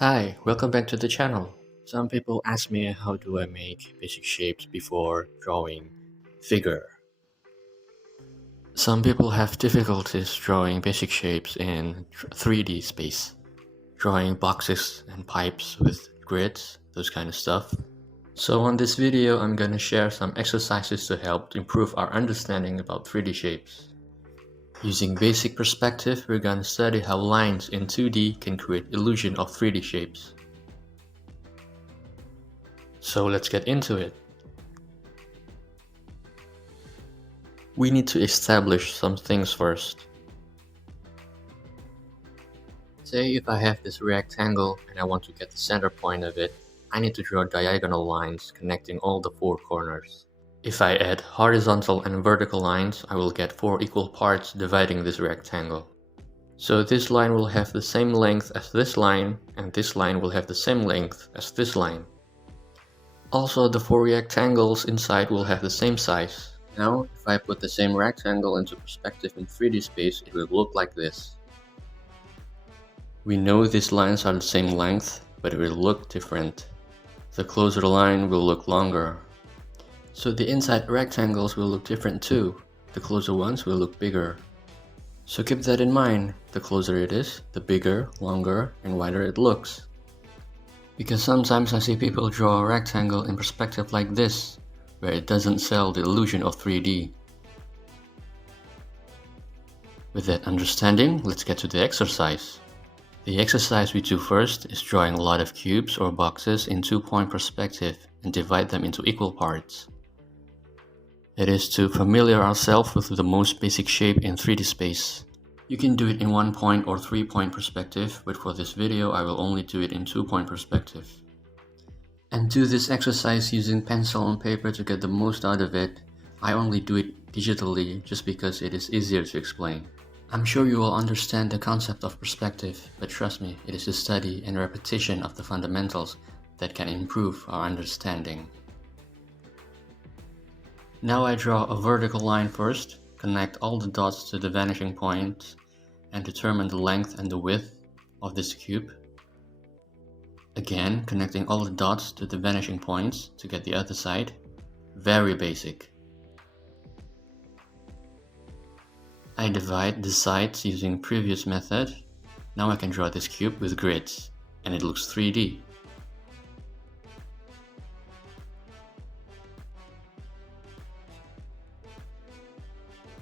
Hi, welcome back to the channel. Some people ask me how do I make basic shapes before drawing figure. Some people have difficulties drawing basic shapes in 3D space, drawing boxes and pipes with grids, those kind of stuff. So on this video, I'm gonna share some exercises to help improve our understanding about 3D shapes. Using basic perspective, we're gonna study how lines in 2D can create illusion of 3D shapes. So let's get into it. We need to establish some things first. Say if I have this rectangle and I want to get the center point of it, I need to draw diagonal lines connecting all the four corners. If I add horizontal and vertical lines, I will get four equal parts dividing this rectangle. So this line will have the same length as this line, and this line will have the same length as this line. Also, the four rectangles inside will have the same size. Now, if I put the same rectangle into perspective in 3D space, it will look like this. We know these lines are the same length, but it will look different. The closer line will look longer. So the inside rectangles will look different too. The closer ones will look bigger. So keep that in mind. The closer it is, the bigger, longer, and wider it looks. Because sometimes I see people draw a rectangle in perspective like this, where it doesn't sell the illusion of 3D. With that understanding, let's get to the exercise. The exercise we do first is drawing a lot of cubes or boxes in 2-point perspective and divide them into equal parts. It is to familiar ourselves with the most basic shape in 3D space. You can do it in 1-point or 3-point perspective, but for this video I will only do it in 2-point perspective. And do this exercise using pencil and paper to get the most out of it. I only do it digitally just because it is easier to explain. I'm sure you will understand the concept of perspective, but trust me, it is the study and repetition of the fundamentals that can improve our understanding. Now I draw a vertical line first, connect all the dots to the vanishing point, and determine the length and the width of this cube. Again, connecting all the dots to the vanishing points to get the other side. Very basic. I divide the sides using previous method. Now I can draw this cube with grids, and it looks 3D.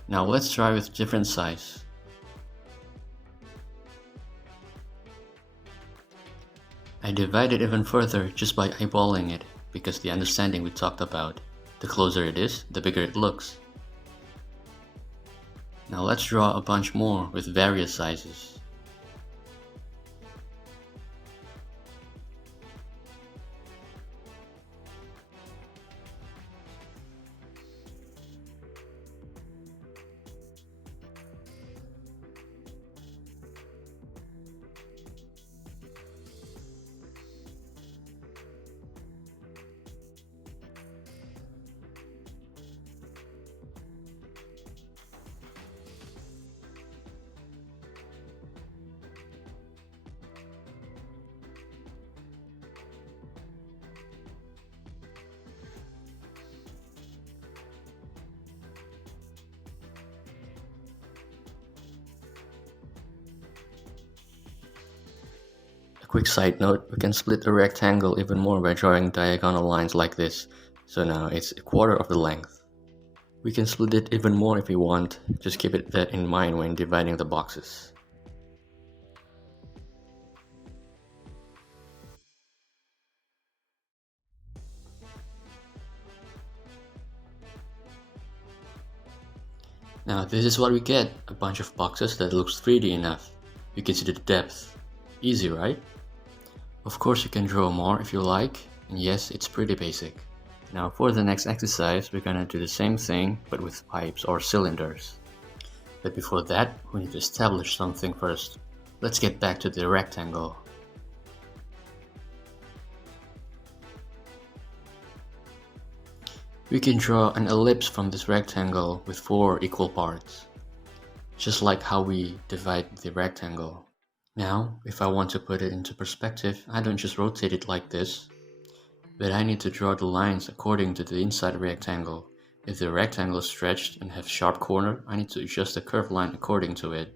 Now let's try with different size. I divide it even further just by eyeballing it, because the understanding we talked about. The closer it is, the bigger it looks. Now let's draw a bunch more with various sizes. A quick side note, we can split the rectangle even more by drawing diagonal lines like this. So now it's a quarter of the length. We can split it even more if we want, just keep that in mind when dividing the boxes. Now this is what we get, a bunch of boxes that looks 3D enough. You can see the depth. Easy, right? Of course you can draw more if you like, and yes, it's pretty basic. Now for the next exercise, we're gonna do the same thing, but with pipes or cylinders. But before that, we need to establish something first. Let's get back to the rectangle. We can draw an ellipse from this rectangle with 4 equal parts, just like how we divide the rectangle. Now, if I want to put it into perspective, I don't just rotate it like this, but I need to draw the lines according to the inside rectangle. If the rectangle is stretched and has sharp corner, I need to adjust the curved line according to it.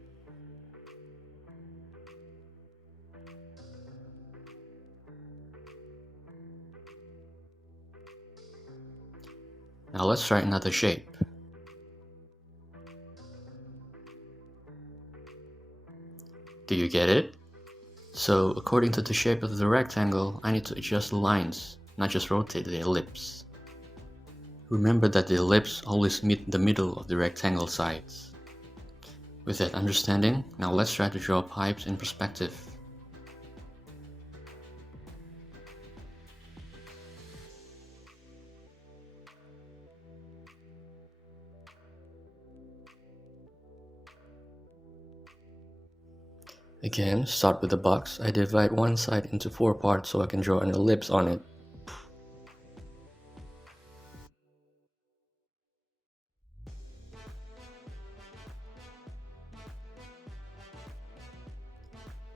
Now let's try another shape. Do you get it? So, according to the shape of the rectangle, I need to adjust the lines, not just rotate the ellipse. Remember that the ellipse always meets the middle of the rectangle sides. With that understanding, now let's try to draw pipes in perspective. Again, start with the box. I divide one side into 4 parts so I can draw an ellipse on it.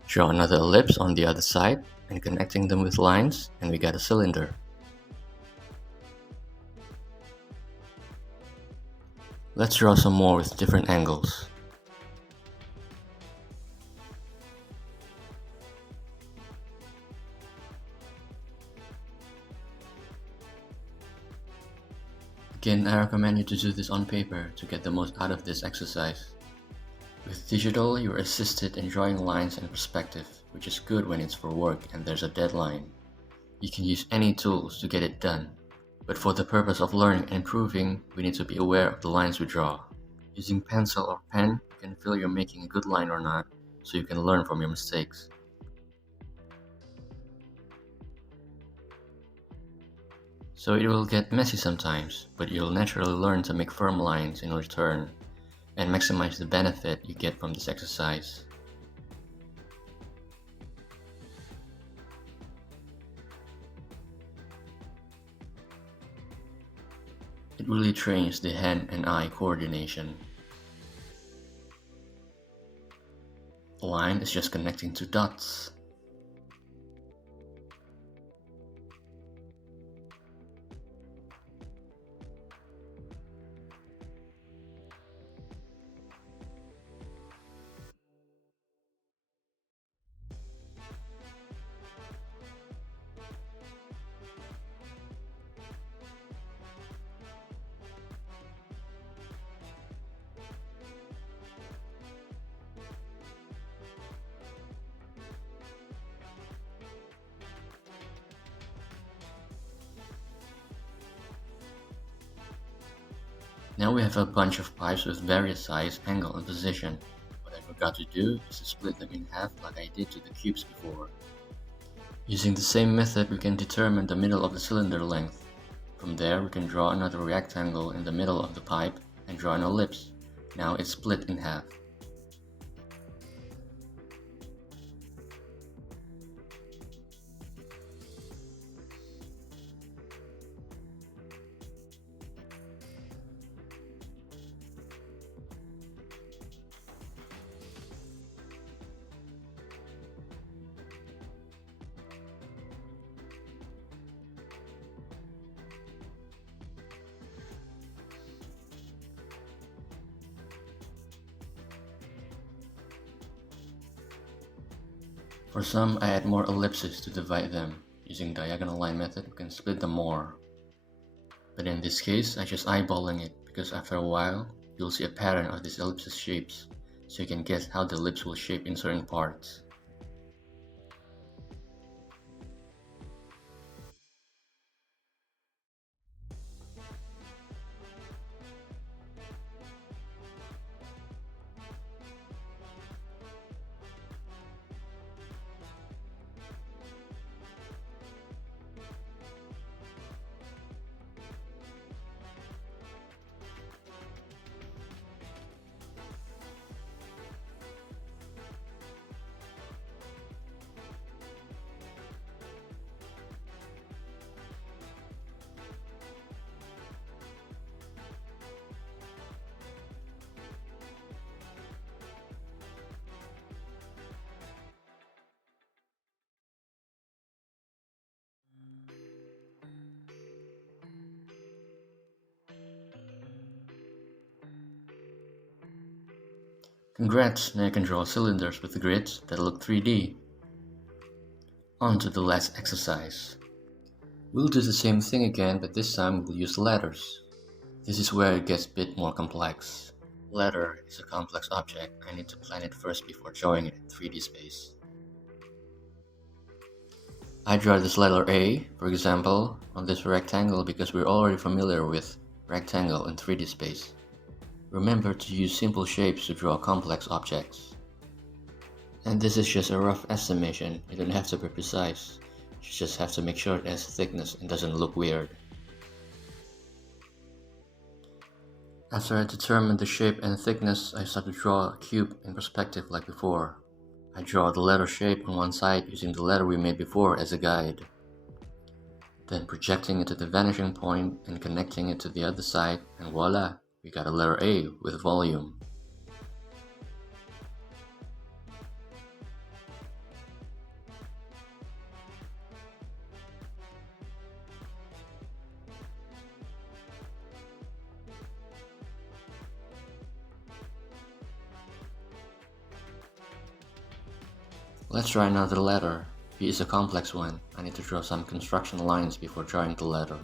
Draw another ellipse on the other side and connecting them with lines, and we got a cylinder. Let's draw some more with different angles. Again, I recommend you to do this on paper to get the most out of this exercise. With digital, you're assisted in drawing lines and perspective, which is good when it's for work and there's a deadline. You can use any tools to get it done, but for the purpose of learning and improving, we need to be aware of the lines we draw. Using pencil or pen, you can feel you're making a good line or not, so you can learn from your mistakes. So it will get messy sometimes, but you'll naturally learn to make firm lines in return and maximize the benefit you get from this exercise. It really trains the hand and eye coordination. A line is just connecting two dots. Now we have a bunch of pipes with various size, angle and position. What I forgot to do is to split them in half like I did to the cubes before. Using the same method we can determine the middle of the cylinder length. From there we can draw another rectangle in the middle of the pipe and draw an ellipse. Now it's split in half. For some, I add more ellipses to divide them. Using diagonal line method, we can split them more. But in this case, I just eyeballing it because after a while, you'll see a pattern of these ellipses shapes, so you can guess how the ellipse will shape in certain parts. Congrats, now you can draw cylinders with grids that look 3D. On to the last exercise. We'll do the same thing again, but this time we'll use letters. This is where it gets a bit more complex. Letter is a complex object. I need to plan it first before drawing it in 3D space. I draw this letter A, for example, on this rectangle because we're already familiar with rectangle in 3D space. Remember to use simple shapes to draw complex objects. And this is just a rough estimation, you don't have to be precise. You just have to make sure it has thickness and doesn't look weird. After I determine the shape and thickness, I start to draw a cube in perspective like before. I draw the letter shape on one side using the letter we made before as a guide. Then projecting it to the vanishing point and connecting it to the other side, and voila, we got a letter A with volume. Let's try another letter. B is a complex one. I need to draw some construction lines before drawing the letter.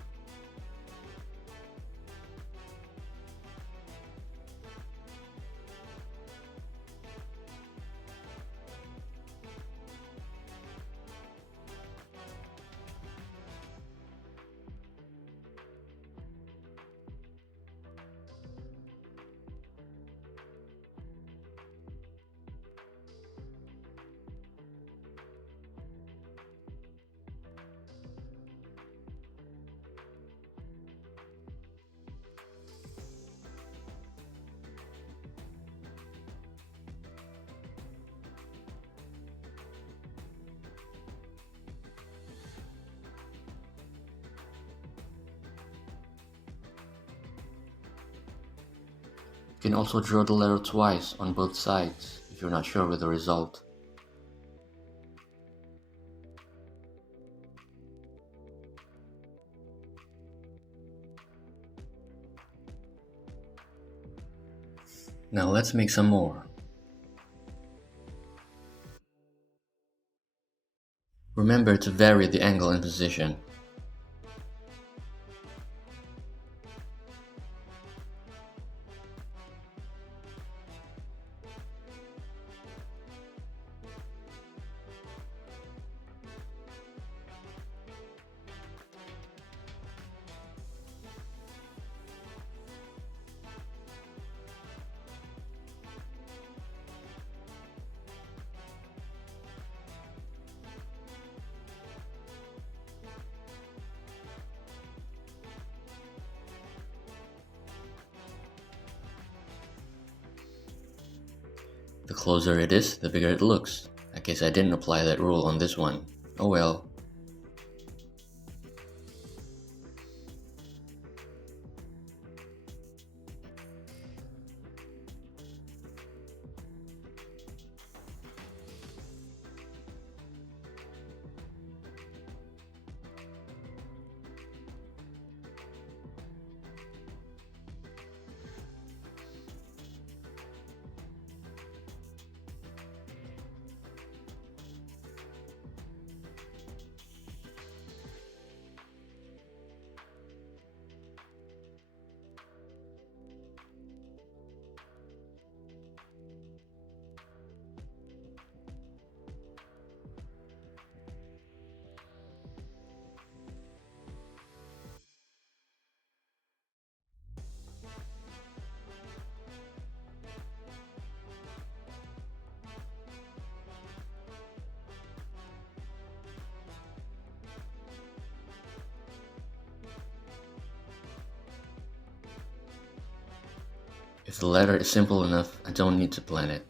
You can also draw the letter twice on both sides if you're not sure with the result. Now let's make some more. Remember to vary the angle and position. The closer it is, the bigger it looks. I guess I didn't apply that rule on this one. Oh well. If the letter is simple enough, I don't need to plan it.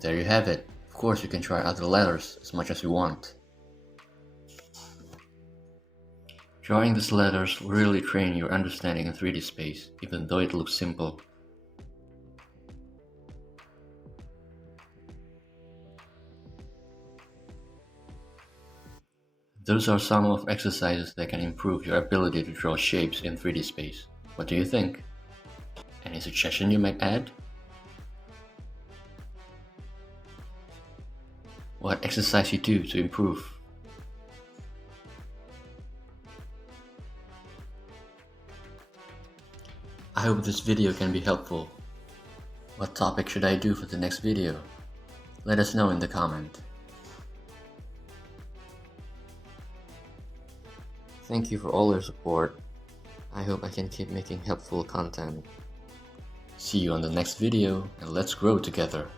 There you have it. Of course you can try other letters as much as you want. Drawing these letters will really train your understanding in 3D space, even though it looks simple. Those are some of exercises that can improve your ability to draw shapes in 3D space. What do you think? Any suggestion you might add? What exercise you do to improve? I hope this video can be helpful. What topic should I do for the next video? Let us know in the comment. Thank you for all your support. I hope I can keep making helpful content. See you on the next video, and let's grow together.